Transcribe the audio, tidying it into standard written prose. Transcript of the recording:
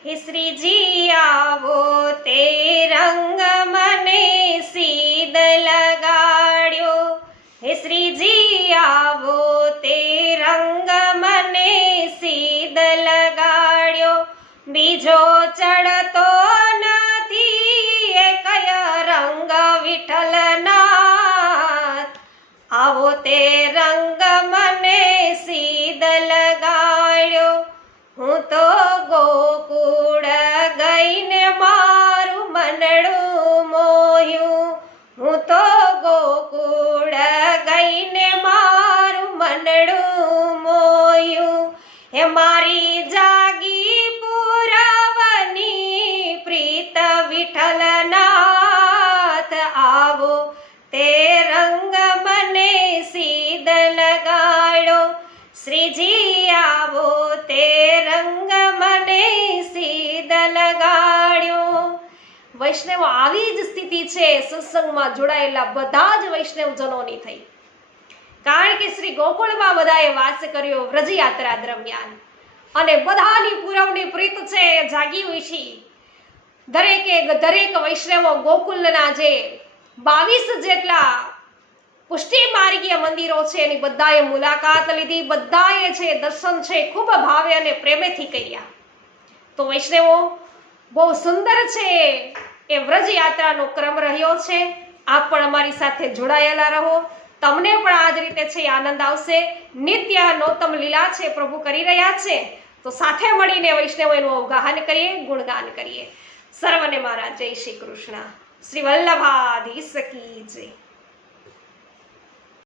હે શ્રીજી આવો તે રંગ મને સીધ લગાડ્યો, હે શ્રીજી આવો તે રંગ મને સીધ લગાડ્યો, બીજો ચડતો નથી એ કયા રંગ વિઠ્ઠલનાથ, આવો તે રંગ મને સીધ લગાડ્યો, હું તો ગોકુળ ગઈને મારું મનડું મોહ્યું, હું તો ગોકુળ ગઈને મારું મનડું મોહ્યું, હે મારી જાગી પુરાવની પ્રીત વિઠ્ઠલનાથ, આવો તે રંગ મને સીધ લગાડ્યો, શ્રીજી આવો તે રંગ મને સીધ લગાડ્યો। વૈષ્ણવ આવી જ સ્થિતિ છે સત્સંગમાં જોડાયેલા બધા જ વૈષ્ણવજનોની થઈ, કારણ કે શ્રી ગોકુળમાં બધાએ વાસ કર્યો વ્રજયાત્રા દરમિયાન, અને બધાની પૂરવની પ્રીત છે જાગી હોય છે। દરેક વૈષ્ણવો ગોકુલના જે 22 જેટલા પુષ્ટિ માર્ગીય મંદિરો છે એની બધાએ મુલાકાત લીધી, બધાએ છે દર્શન છે ખૂબ ભાવે અને પ્રેમેથી કર્યા। તો વૈષ્ણવો બહુ સુંદર છે એ વ્રજ યાત્રાનો ક્રમ રહ્યો છે। આપ પણ અમારી સાથે જોડાયેલા રહો, તમને પણ આ જ રીતે છે આનંદ આવશે। નિત્ય નૌતમ લીલા છે પ્રભુ કરી રહ્યા છે, તો સાથે મળીને વૈષ્ણવો એનું અવગાહન કરીએ, ગુણગાન કરીએ। સર્વને મારા જય શ્રી કૃષ્ણ, શ્રી વલ્લભાધીશ કી જય।